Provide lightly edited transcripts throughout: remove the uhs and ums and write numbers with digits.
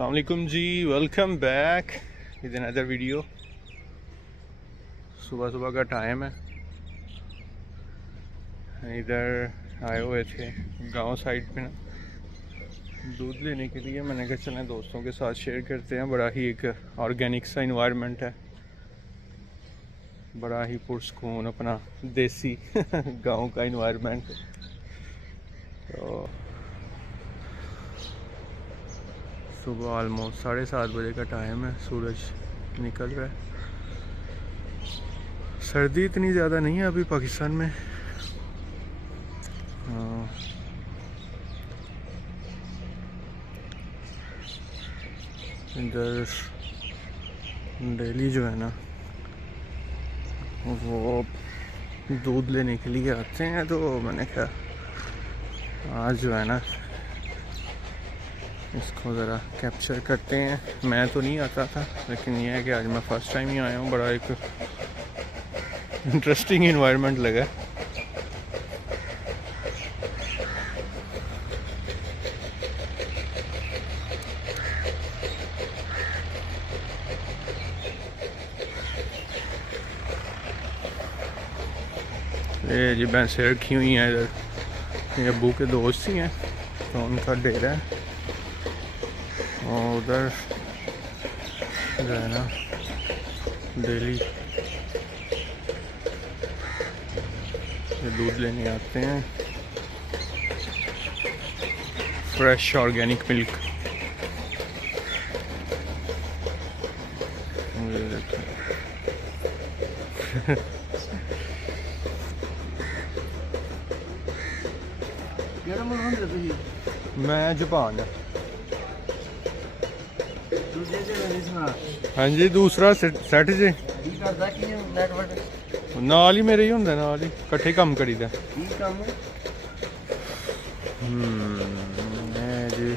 अस्सलाम वालेकुम जी, welcome back with another video. सुबह सुबह का टाइम है, इधर आए हुए थे गांव साइड पे ना दूध लेने के लिए। मैंने कहा चलें दोस्तों के साथ शेयर करते हैं। बड़ा ही एक ऑर्गेनिक सा इन्वायरमेंट है, बड़ा ही पुरसकून अपना देसी गांव का इन्वायरमेंट। तो सुबह ऑलमोस्ट 7:30 बजे का टाइम है, सूरज निकल रहा है। सर्दी इतनी ज़्यादा नहीं है अभी पाकिस्तान में। इधर डेली जो है ना वो दूध लेने के लिए आते हैं, तो मैंने कहा आज जो है ना इसको ज़रा कैप्चर करते हैं। मैं तो नहीं आता था, लेकिन यह है कि आज मैं फ़र्स्ट टाइम ही आया हूँ। बड़ा एक इंटरेस्टिंग इन्वायरमेंट लगा। ये जी भैंसें रखी हुई हैं इधर, ये अब्बू के दोस्त ही हैं, तो उनका डेरा है। और उधर जो है ना डेली ये दूध लेने आते हैं, फ्रेश ऑर्गेनिक मिल्क। मैं जापान है। हाँ जी, दूसरा सैट जे नाल ही मेरे ही होंगे, नाल ही कट्ठे काम करीदा जी।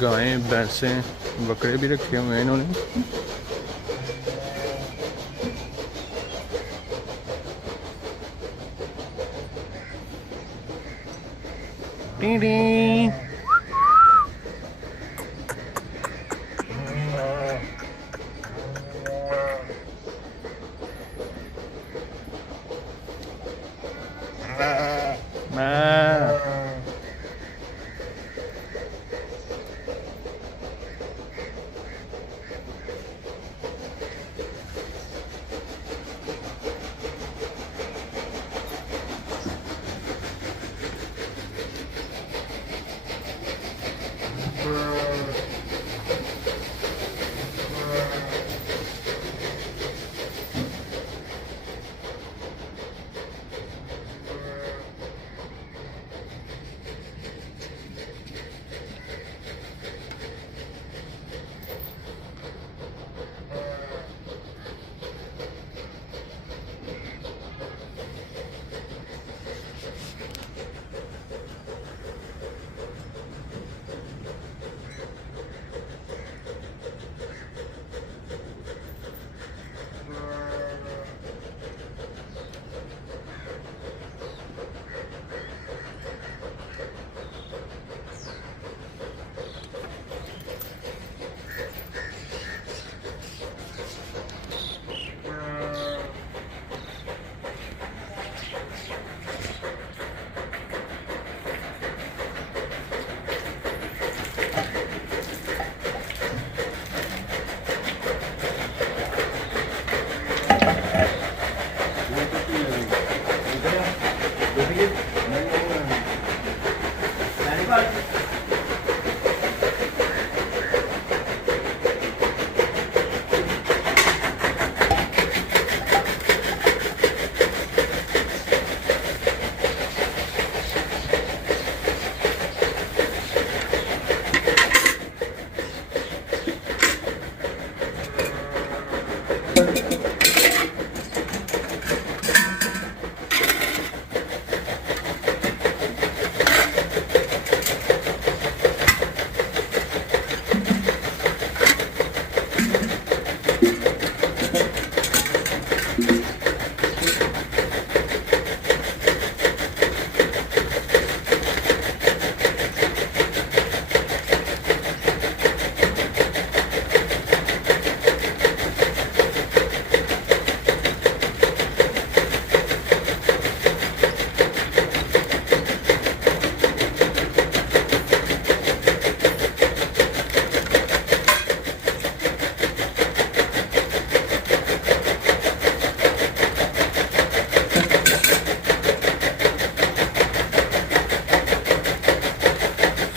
गायें भैंसें बकरे भी रखे हुए हैं इन्होंने।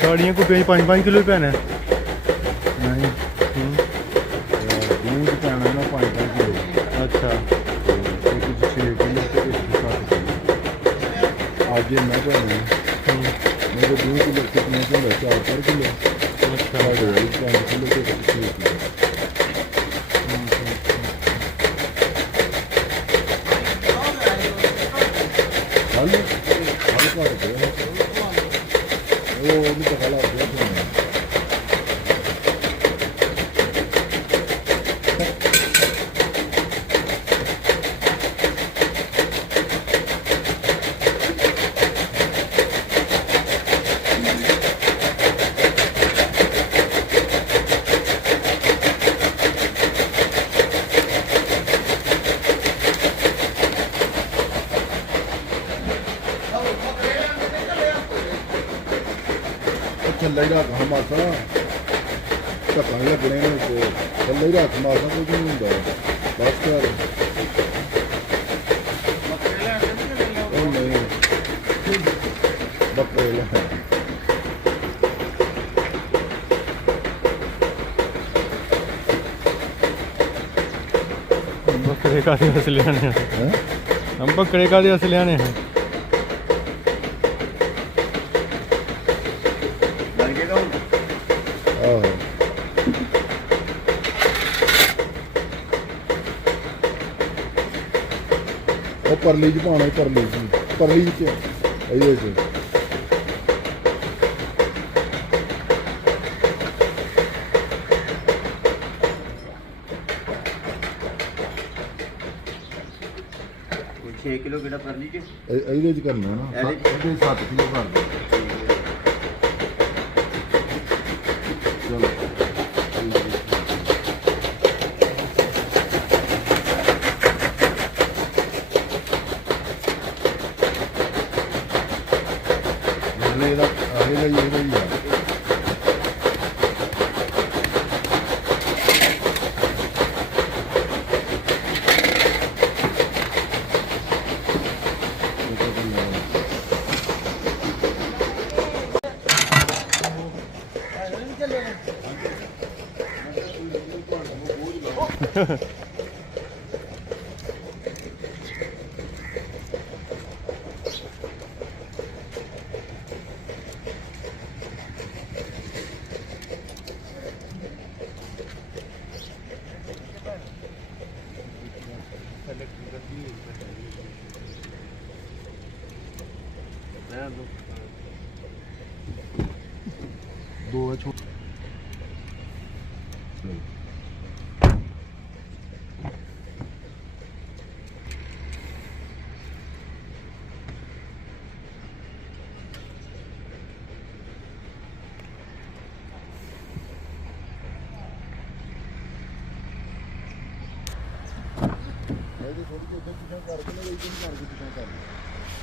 ਸਾੜੀਆਂ ਕੁੱਪੀਆਂ 5-5 ਕਿਲੋ ਹੀ ਪੈਣਾ ਨਹੀਂ दूध पैना ना 5 किलो ਅੱਛਾ एक 6 किलो तो एक 7 किलो आज ये मैं पैना मेरे 2 किलो कितने किलो 4 किलो ਅੱਛਾ 5 किलो तो 6 किलो हाल हाल का वो नहीं पता लग गया ਥੱਲੇ ਹੀ ਰੱਖ ਮਾਸਾ ਧੱਕਾ ਲੱਗਣੇ ਨੇ ਤੇ ਥੱਲੇ ਹੀ ਰੱਖ ਮਾਸਾ ਕੁਝ ਨਹੀਂ ਹੁੰਦਾ ਬਸ ਕਰ ਉਹ ਨਹੀਂ ਬੱਕਰੇ ਲੈ ਬੱਕਰੇ ਕਾਦੇ ਅਸਲ ਲਿਆਣੇ ਹੈ ਹਮ ਬੱਕਰੇ ਕਾਦੇ ਅਸਲ ਲਿਆਣੇ ਹੈ ਆਹੋ ਉਹ ਪਰਲੀ ਚ ਪਾਉਣਾ ਪਰਲੀ ਚ ਇਹਦੇ ਚ छे किलो किड़ा कर लीजिए ਇਹਦੇ ਚ ਕਰਨਾ ਨਾ ਇਹਦੇ 7 ਕਿਲੋ ਕਰ ਦੇ ਚਲੋ ਇਹਦਾ ਇਹਦਾ ਹੀ ਆ ਦੋ ਛੋਟ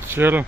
ਚਲੋ